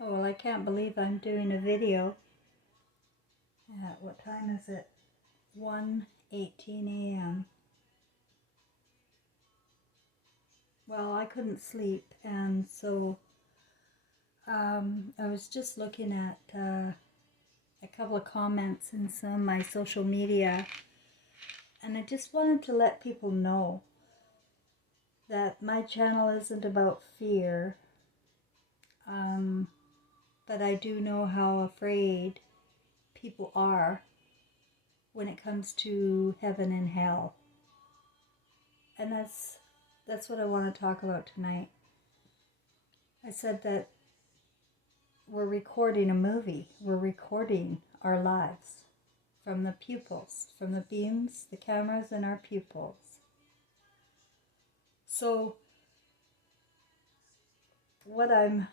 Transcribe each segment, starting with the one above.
Oh, well, I can't believe I'm doing a video at, what time is it? 1:18 a.m. Well, I couldn't sleep, and so I was just looking at a couple of comments in some of my social media, and I just wanted to let people know that my channel isn't about fear, but I do know how afraid people are when it comes to heaven and hell. And that's what I want to talk about tonight. I said that we're recording a movie. We're recording our lives from the pupils, from the beams, the cameras in our pupils. So what I'm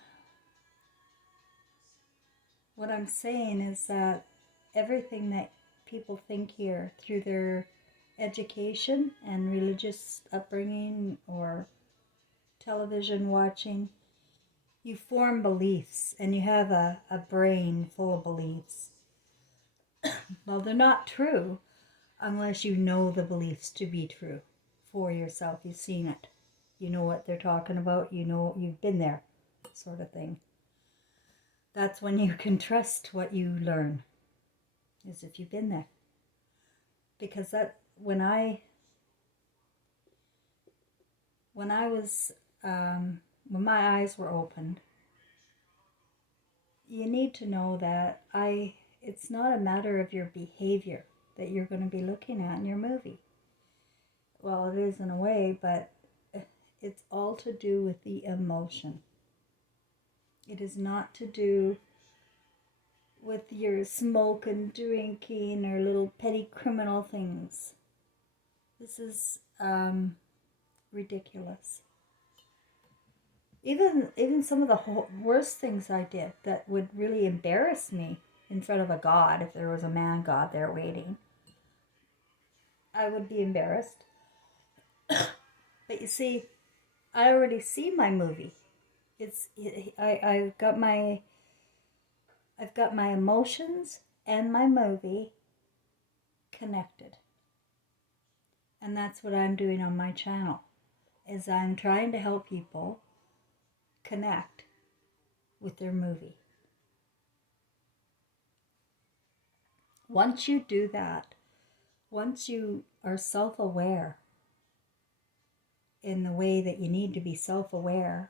saying is that everything that people think here through their education and religious upbringing or television watching, you form beliefs and you have a brain full of beliefs. Well, they're not true unless you know the beliefs to be true for yourself. You've seen it. You know what they're talking about. You know, you've been there, sort of thing. That's when you can trust what you learn, is if you've been there. Because that when I was when my eyes were opened, you need to know that it's not a matter of your behavior that you're going to be looking at in your movie. Well, it is in a way, but it's all to do with the emotion. It is not to do with your smoking, drinking, or little petty criminal things. This is ridiculous. Even some of the worst things I did that would really embarrass me in front of a god, if there was a man god there waiting, I would be embarrassed. But you see, I already see my movie. I've got my emotions and my movie connected. And that's what I'm doing on my channel, is I'm trying to help people connect with their movie. Once you do that, once you are self-aware in the way that you need to be self-aware,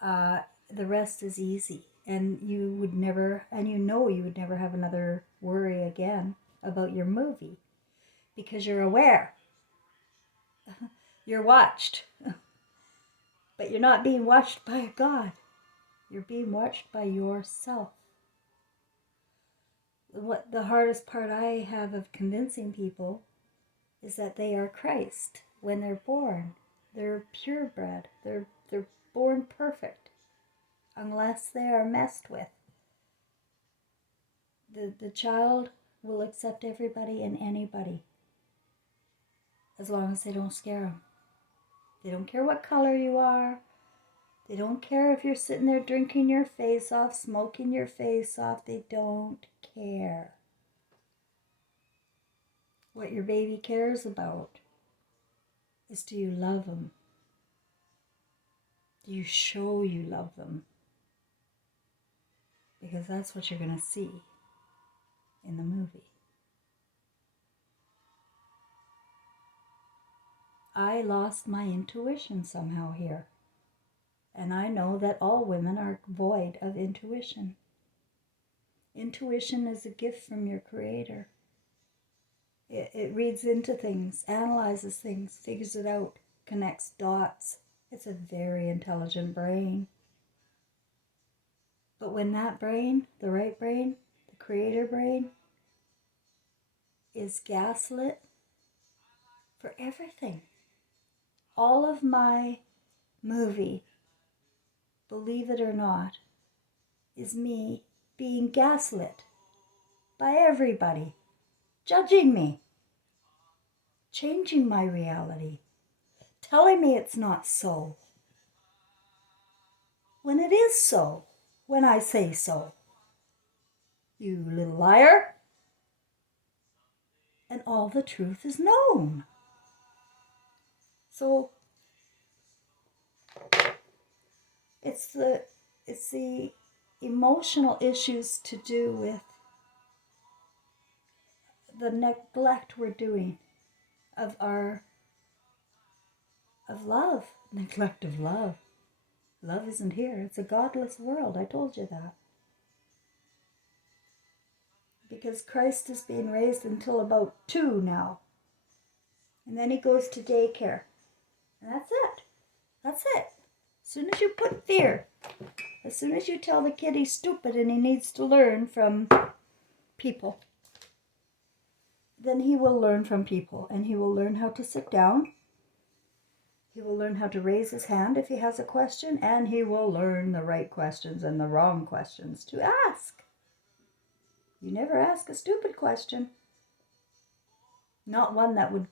the rest is easy. And you would never have another worry again about your movie, because you're aware. You're watched. But you're not being watched by a God. You're being watched by yourself. What the hardest part I have of convincing people is that they are Christ when they're born. They're purebred. They're born perfect, unless they are messed with. The child will accept everybody and anybody, as long as they don't scare them. They don't care what color you are. They don't care if you're sitting there drinking your face off, smoking your face off. They don't care. What your baby cares about is, do you love them? Do you show you love them? Because that's what you're going to see in the movie. I lost my intuition somehow here. And I know that all women are void of intuition. Intuition is a gift from your Creator. It reads into things, analyzes things, figures it out, connects dots. It's a very intelligent brain. But when that brain, the right brain, the Creator brain, is gaslit for everything. All of my movie, believe it or not, is me being gaslit by everybody, judging me, changing my reality, telling me it's not so. when it is so, when I say so. You little liar. And all the truth is known. So it's the emotional issues to do with the neglect we're doing of love. Neglect of love. Love isn't here. It's a godless world. I told you that. Because Christ is being raised until about 2 now. And then he goes to daycare. And that's it. That's it. As soon as you put fear, as soon as you tell the kid he's stupid and he needs to learn from people, then he will learn from people. And he will learn how to sit down. He will learn how to raise his hand if he has a question. And he will learn the right questions and the wrong questions to ask. You never ask a stupid question. Not one that would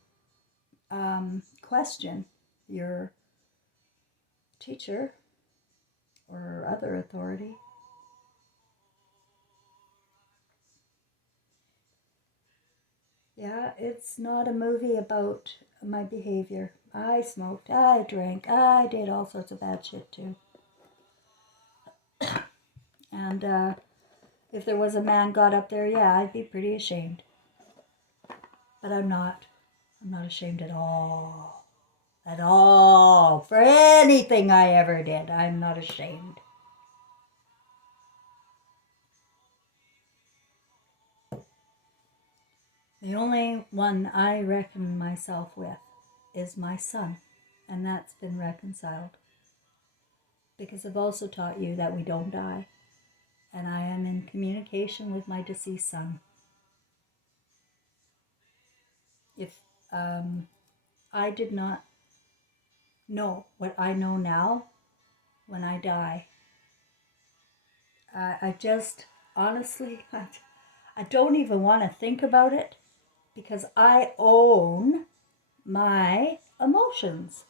question your teacher or other authority. Yeah, it's not a movie about my behavior. I smoked, I drank, I did all sorts of bad shit too. And if there was a man got up there, yeah, I'd be pretty ashamed. But I'm not. I'm not ashamed at all. At all. For anything I ever did, I'm not ashamed. The only one I reckon myself with is my son, and that's been reconciled. Because I've also taught you that we don't die, and I am in communication with my deceased son. If I did not know what I know now, when I die, I just, honestly, I don't even want to think about it, because I own my emotions.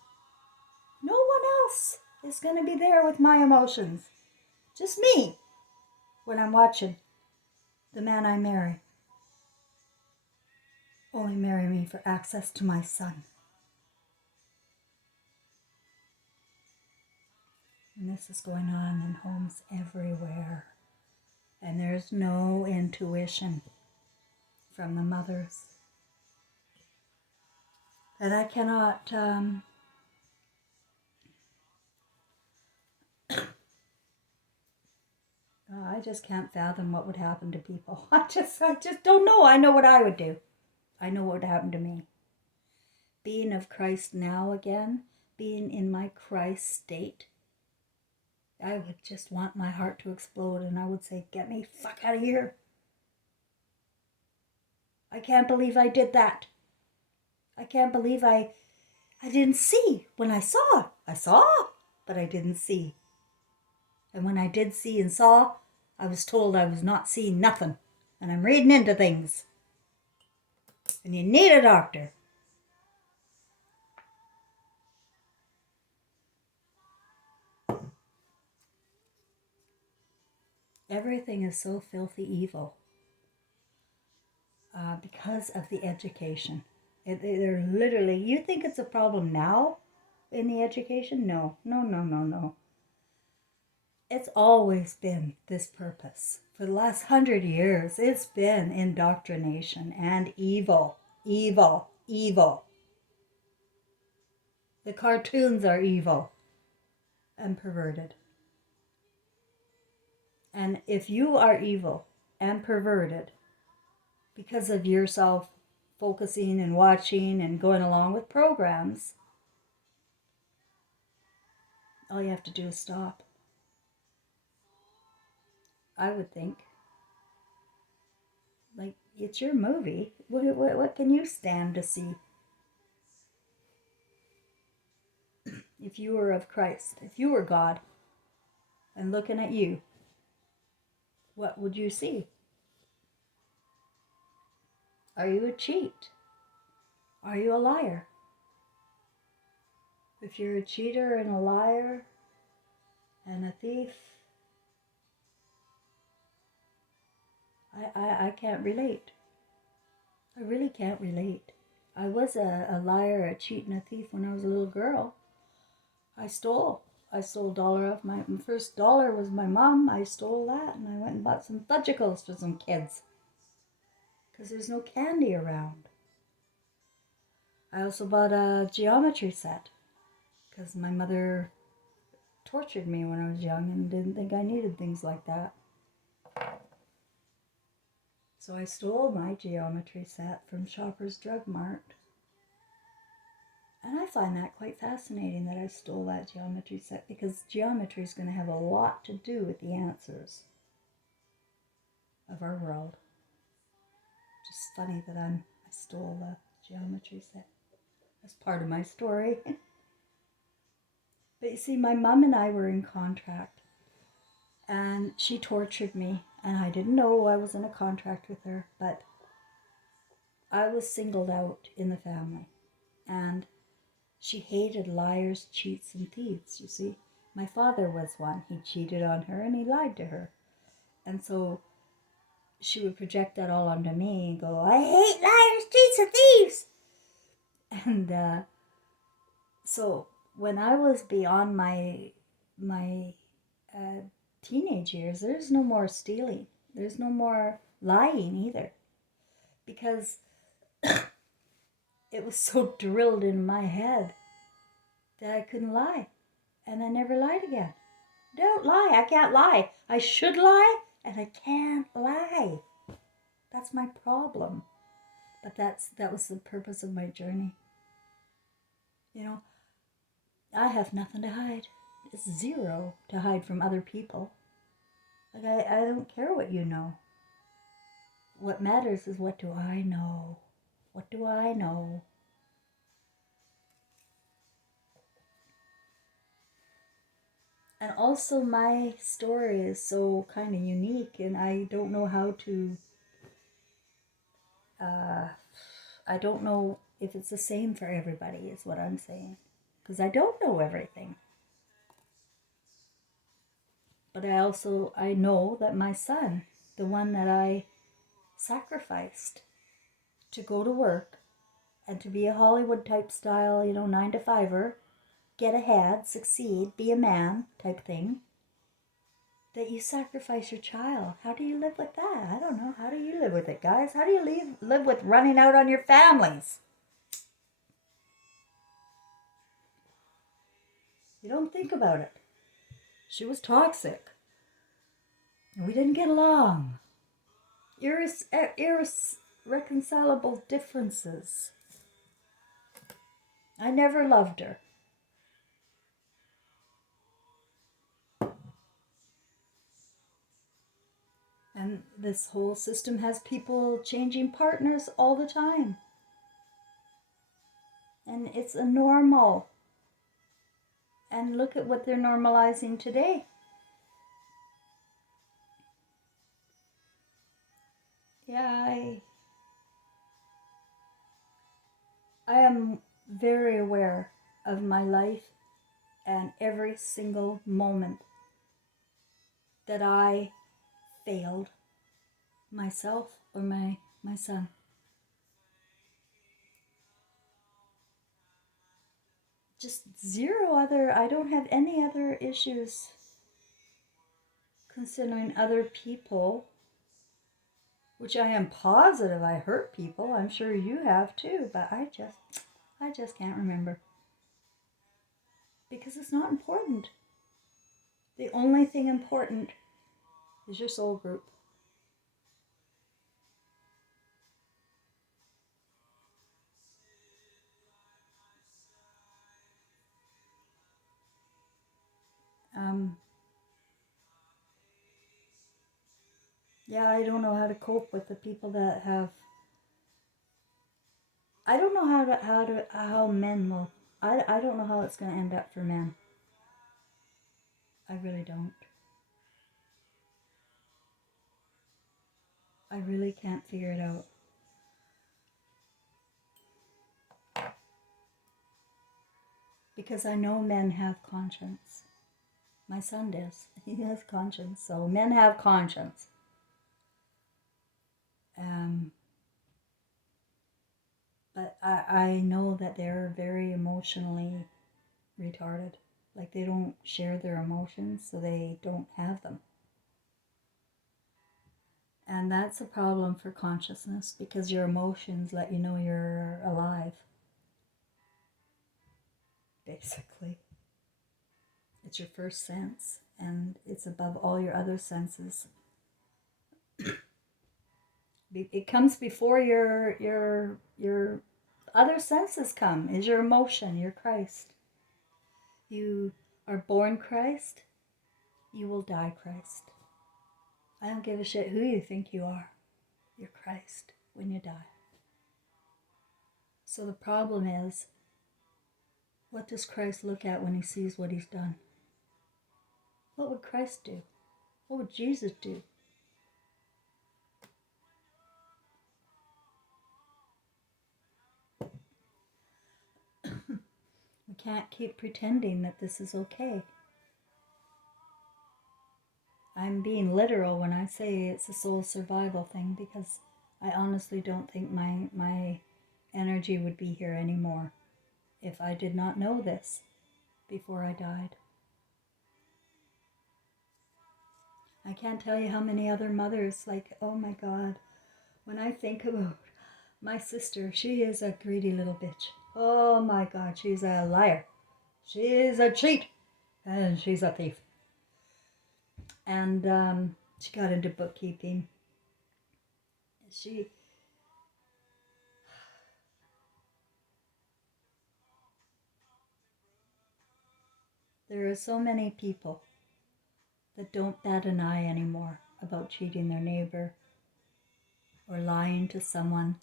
No one else is going to be there with my emotions. Just me when I'm watching the man I marry. Only marry me for access to my son. And this is going on in homes everywhere. And there's no intuition from the mothers. And I cannot I just can't fathom what would happen to people. I just don't know. I know what I would do. I know what would happen to me. Being of Christ now again, being in my Christ state, I would just want my heart to explode, and I would say, get me fuck out of here. I can't believe I did that. I can't believe I didn't see when I saw. I saw, but I didn't see. And when I did see and saw, I was told I was not seeing nothing. And I'm reading into things. And you need a doctor. Everything is so filthy evil because of the education. They're literally, you think it's a problem now in the education? No. It's always been this purpose. For the last 100 years, it's been indoctrination and evil. Evil. The cartoons are evil and perverted. And if you are evil and perverted because of yourself focusing and watching and going along with programs, all you have to do is stop. I would think. Like, it's your movie. What can you stand to see? If you were of Christ, if you were God, and looking at you, what would you see? Are you a cheat? Are you a liar? If you're a cheater and a liar And a thief, I can't relate. I really can't relate. I was a liar, a cheat, and a thief when I was a little girl. I stole. I stole a dollar off my first dollar was my mom. I stole that and I went and bought some fudgicles for some kids. Because there's no candy around. I also bought a geometry set. Because my mother tortured me when I was young and didn't think I needed things like that. So I stole my geometry set from Shoppers Drug Mart. And I find that quite fascinating that I stole that geometry set because geometry is going to have a lot to do with the answers of our world. Just funny that I stole the geometry set. That's part of my story. But you see, my mom and I were in contract and she tortured me and I didn't know I was in a contract with her, but I was singled out in the family and she hated liars, cheats, and thieves, you see. My father was one. He cheated on her and he lied to her. And so she would project that all onto me and go, I hate liars, cheats, and thieves. And so when I was beyond my teenage years, there's no more stealing. There's no more lying either. Because it was so drilled in my head that I couldn't lie. And I never lied again. Don't lie. I can't lie. I should lie, and I can't lie. That's my problem. But that was the purpose of my journey. You know, I have nothing to hide. It's zero to hide from other people. Like, I don't care what you know. What matters is what do I know? What do I know? And also my story is so kind of unique and I don't know how to, I don't know if it's the same for everybody is what I'm saying. Because I don't know everything. But I know that my son, the one that I sacrificed to go to work and to be a Hollywood type style, 9 to 5er, get ahead, succeed, be a man type thing, that you sacrifice your child. How do you live with that? I don't know. How do you live with it, guys? How do you live with running out on your families? You don't think about it. She was toxic. We didn't get along. Irreconcilable differences. I never loved her. And this whole system has people changing partners all the time. And it's a normal. And look at what they're normalizing today. Yeah, I am very aware of my life and every single moment that I failed myself or my son. Just zero other, I don't have any other issues considering other people, which I am positive I hurt people. I'm sure you have too, but I just can't remember. Because it's not important. The only thing important is your soul group. Yeah, I don't know how to cope with the people that have. I don't know how men will. I don't know how it's going to end up for men. I really don't. I really can't figure it out. Because I know men have conscience. My son does. He has conscience. So men have conscience. But I know that they're very emotionally retarded. Like they don't share their emotions, so they don't have them. And that's a problem for consciousness because your emotions let you know you're alive. Basically, it's your first sense, and it's above all your other senses. It comes before your other senses come. Is your emotion, your Christ. You are born Christ, you will die Christ. I don't give a shit who you think you are. You're Christ when you die. So the problem is, what does Christ look at when he sees what he's done? What would Christ do? What would Jesus do? We can't keep pretending that this is okay. I'm being literal when I say it's a soul survival thing because I honestly don't think my energy would be here anymore if I did not know this before I died. I can't tell you how many other mothers, like, oh my God, when I think about my sister, she is a greedy little bitch. Oh my God, she's a liar. She's a cheat. And she's a thief. And she got into bookkeeping. There are so many people that don't bat an eye anymore about cheating their neighbor or lying to someone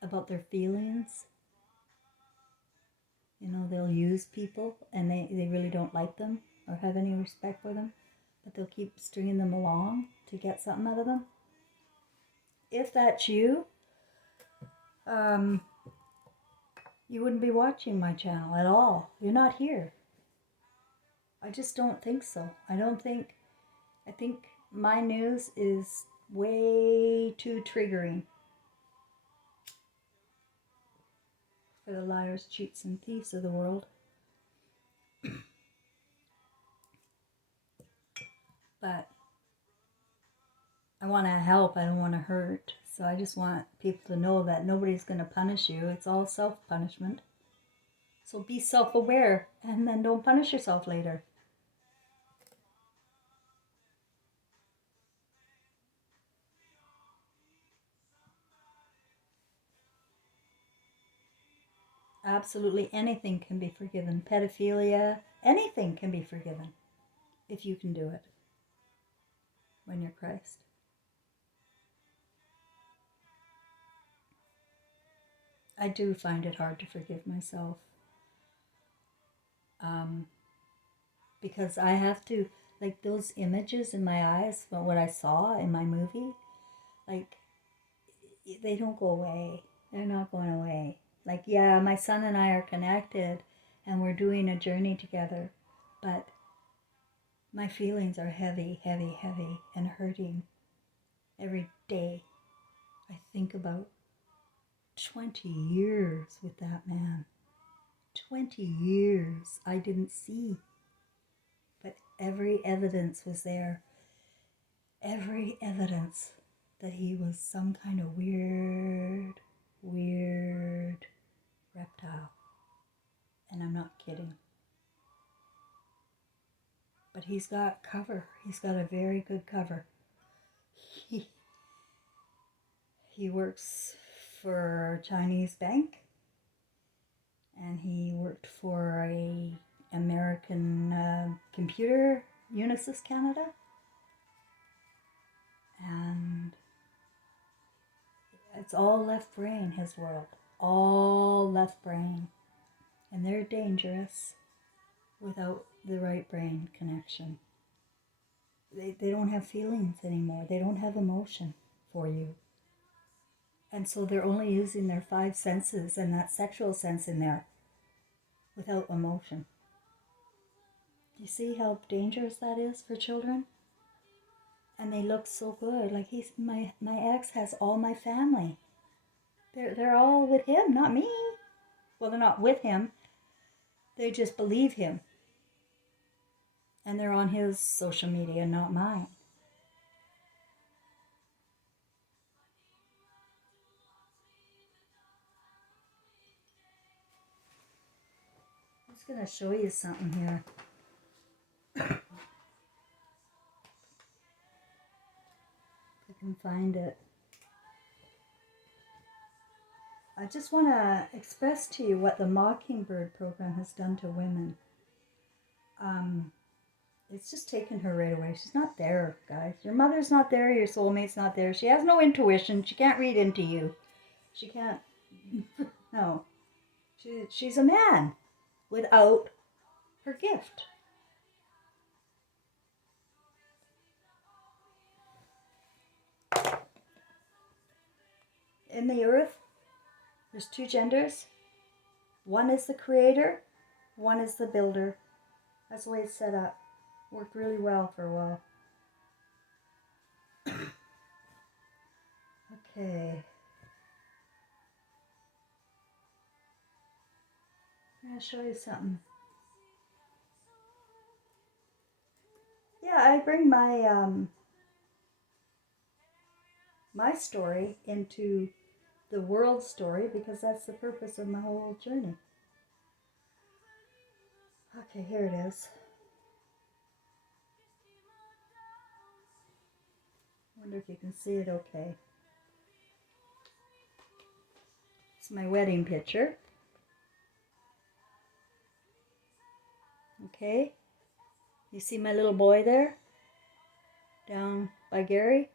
about their feelings. You know, they'll use people and they really don't like them or have any respect for them, but they'll keep stringing them along to get something out of them. If that's you, you wouldn't be watching my channel at all. You're not here. I just don't think so. I think my news is way too triggering for the liars, cheats, and thieves of the world. But I want to help. I don't want to hurt. So I just want people to know that nobody's going to punish you. It's all self-punishment. So be self-aware and then don't punish yourself later. Absolutely anything can be forgiven. Pedophilia, anything can be forgiven if you can do it when you're Christ. I do find it hard to forgive myself. Because I have to, like those images in my eyes, from what I saw in my movie, like they don't go away. They're not going away. Like, yeah, my son and I are connected and we're doing a journey together, but my feelings are heavy, heavy, heavy and hurting every day. I think about 20 years with that man. 20 years I didn't see, but every evidence was there. Every evidence that he was some kind of weird reptile. And I'm not kidding. But he's got cover. He's got a very good cover. He works for a Chinese bank. And he worked for a American computer, Unisys Canada. And it's all left brain, his world. All left brain. And they're dangerous without the right brain connection. They don't have feelings anymore. They don't have emotion for you. And so they're only using their 5 senses and that sexual sense in there without emotion. You see how dangerous that is for children? And they look so good. Like my ex has all my family. They're all with him, not me. Well, they're not with him. They just believe him. And they're on his social media, not mine. I'm just going to show you something here. If I can find it. I just want to express to you what the Mockingbird program has done to women. It's just taken her right away. She's not there, guys. Your mother's not there. Your soulmate's not there. She has no intuition. She can't read into you. She can't. No. She's a man without her gift. In the earth, there's two genders. One is the creator, one is the builder. That's the way it's set up. Worked really well for a while. Okay. I'm going to show you something. Yeah, I bring my story into the world story because that's the purpose of my whole journey. Okay, here it is. I wonder if you can see it okay. It's my wedding picture. Okay. You see my little boy there? Down by Gary?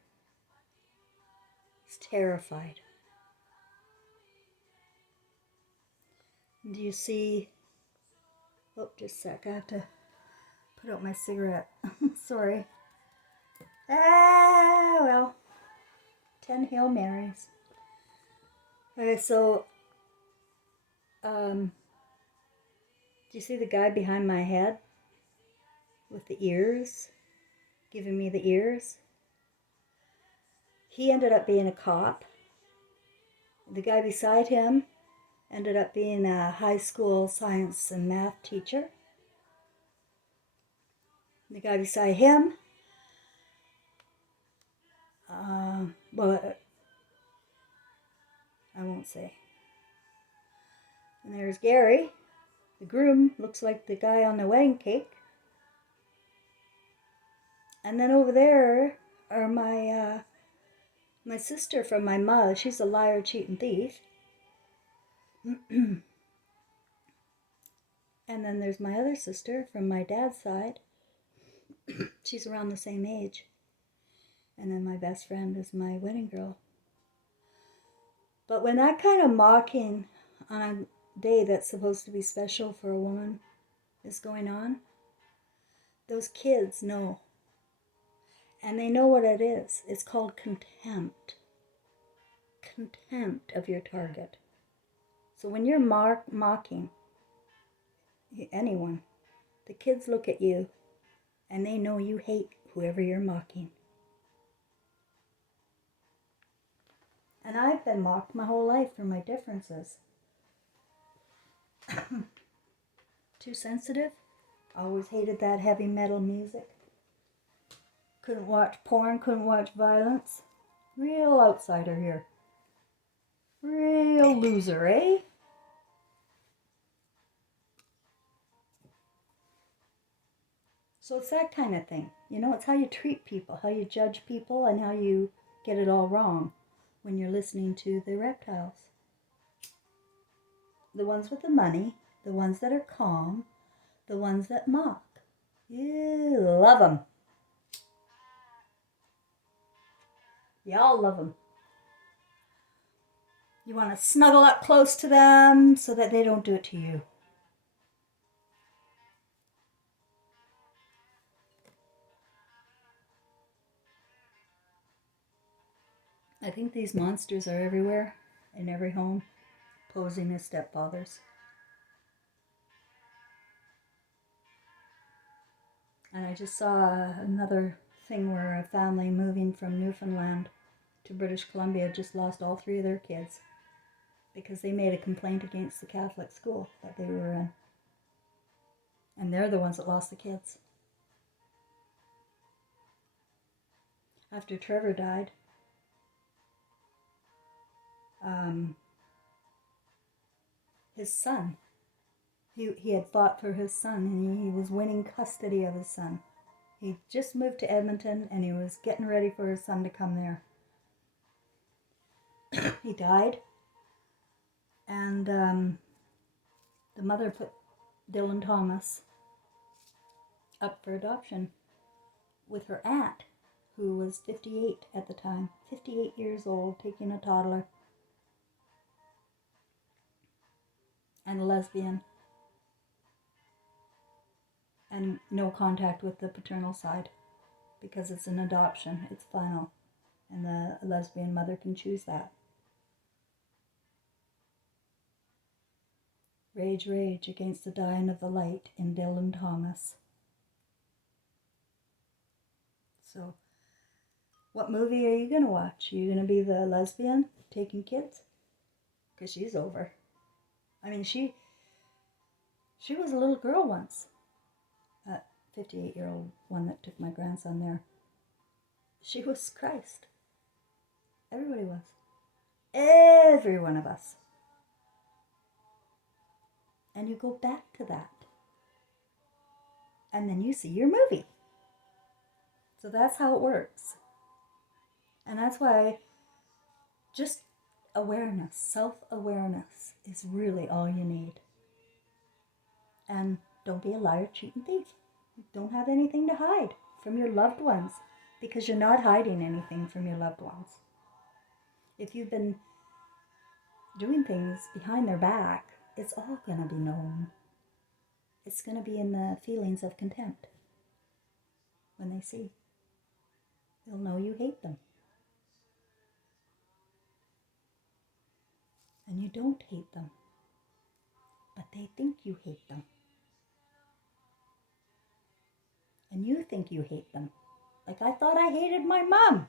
He's terrified. Do you see... Oh, just a sec. I have to put out my cigarette. Sorry. Ah, well. 10 Hail Marys. Okay, so... do you see the guy behind my head? With the ears? Giving me the ears? He ended up being a cop. The guy beside him ended up being a high school science and math teacher. The guy beside him, well, I won't say. And there's Gary, the groom, looks like the guy on the wedding cake. And then over there are my sister from my mother. She's a liar, cheat, and thief. And then there's my other sister from my dad's side. She's around the same age. And then my best friend is my wedding girl. But when that kind of mocking on a day that's supposed to be special for a woman is going on, those kids know. And they know what it is. It's called contempt. Contempt of your target. So when you're mocking anyone, the kids look at you and they know you hate whoever you're mocking. And I've been mocked my whole life for my differences. Too sensitive. Always hated that heavy metal music. Couldn't watch porn, couldn't watch violence. Real outsider here. Real loser, eh? So it's that kind of thing. You know, it's how you treat people, how you judge people, and how you get it all wrong when you're listening to the reptiles. The ones with the money, the ones that are calm, the ones that mock. You love them. Y'all love them. You want to snuggle up close to them so that they don't do it to you. I think these monsters are everywhere, in every home, posing as stepfathers. And I just saw another thing where a family moving from Newfoundland to British Columbia just lost all 3 of their kids because they made a complaint against the Catholic school that they were in. And they're the ones that lost the kids. After Trevor died, his son, he had fought for his son, and he was winning custody of his son. He just moved to Edmonton, and he was getting ready for his son to come there. He died, and the mother put Dylan Thomas up for adoption with her aunt, who was 58 at the time, 58 years old, taking a toddler, and a lesbian, and no contact with the paternal side because it's an adoption, it's final, and the lesbian mother can choose that. Rage, rage against the dying of the light in Dylan Thomas. So, what movie are you going to watch? Are you going to be the lesbian taking kids? Because she's over. I mean, she was a little girl once. That 58-year-old one that took my grandson there. She was Christ. Everybody was. Every one of us. And you go back to that. And then you see your movie. So that's how it works. And that's why just awareness, self-awareness is really all you need. And don't be a liar, cheat, and thief. Don't have anything to hide from your loved ones, because you're not hiding anything from your loved ones. If you've been doing things behind their back, it's all going to be known. It's going to be in the feelings of contempt. When they see, they'll know you hate them. And you don't hate them, but they think you hate them. And you think you hate them. Like, I thought I hated my mom.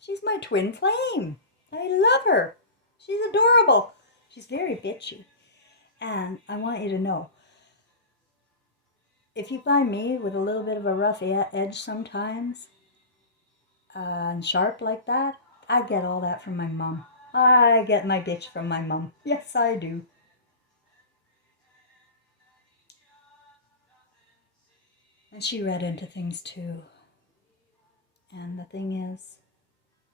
She's my twin flame. I love her. She's adorable. She's very bitchy. And I want you to know, if you find me with a little bit of a rough edge sometimes, and sharp like that, I get all that from my mom. I get my bitch from my mom. Yes, I do. And she read into things too. And the thing is,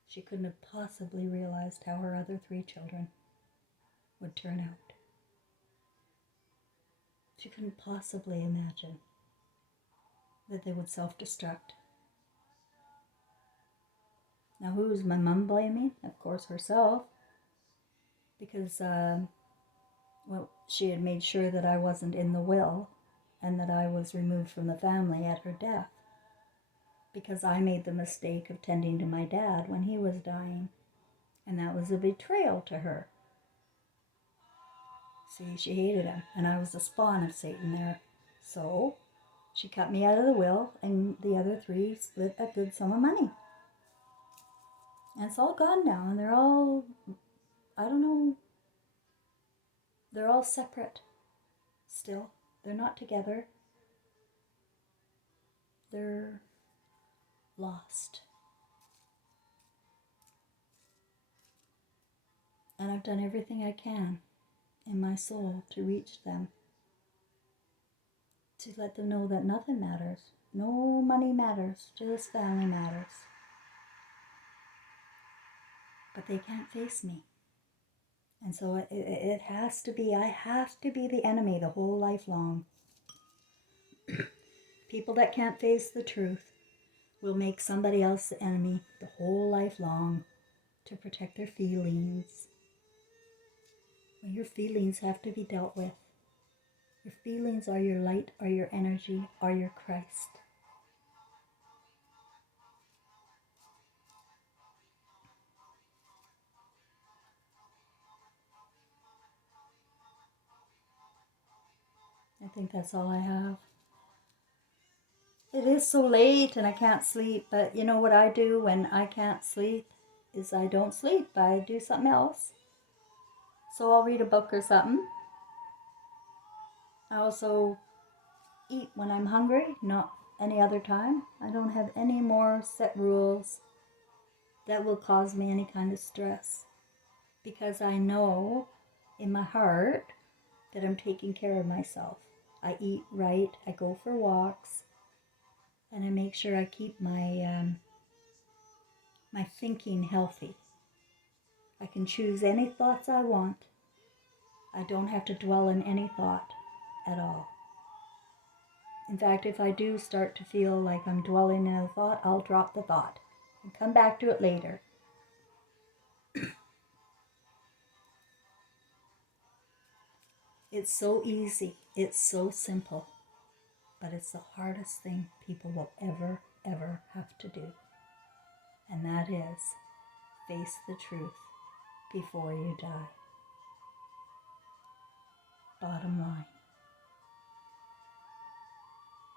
she couldn't have possibly realized how her other 3 children would turn out. She couldn't possibly imagine that they would self-destruct. Now, who's my mom blaming? Of course, herself. Because, she had made sure that I wasn't in the will and that I was removed from the family at her death. Because I made the mistake of tending to my dad when he was dying. And that was a betrayal to her. See, she hated him, and I was the spawn of Satan there. So, she cut me out of the will, and the other 3 split a good sum of money. And it's all gone now, and they're all, I don't know, they're all separate still. They're not together. They're lost. And I've done everything I can in my soul to reach them. To let them know that nothing matters. No money matters. Just family matters. But they can't face me. And so it has to be, I have to be the enemy the whole life long. People that can't face the truth will make somebody else the enemy the whole life long to protect their feelings. Well, your feelings have to be dealt with. Your feelings are your light, are your energy, are your Christ. I think that's all I have. It is so late and I can't sleep, but you know what I do when I can't sleep is I don't sleep. I do something else. So I'll read a book or something. I also eat when I'm hungry, not any other time. I don't have any more set rules that will cause me any kind of stress because I know in my heart that I'm taking care of myself. I eat right, I go for walks, and I make sure I keep my thinking healthy. I can choose any thoughts I want. I don't have to dwell in any thought at all. In fact, if I do start to feel like I'm dwelling in a thought, I'll drop the thought and come back to it later. It's so easy. It's so simple. But it's the hardest thing people will ever have to do. And that is face the truth before you die. Bottom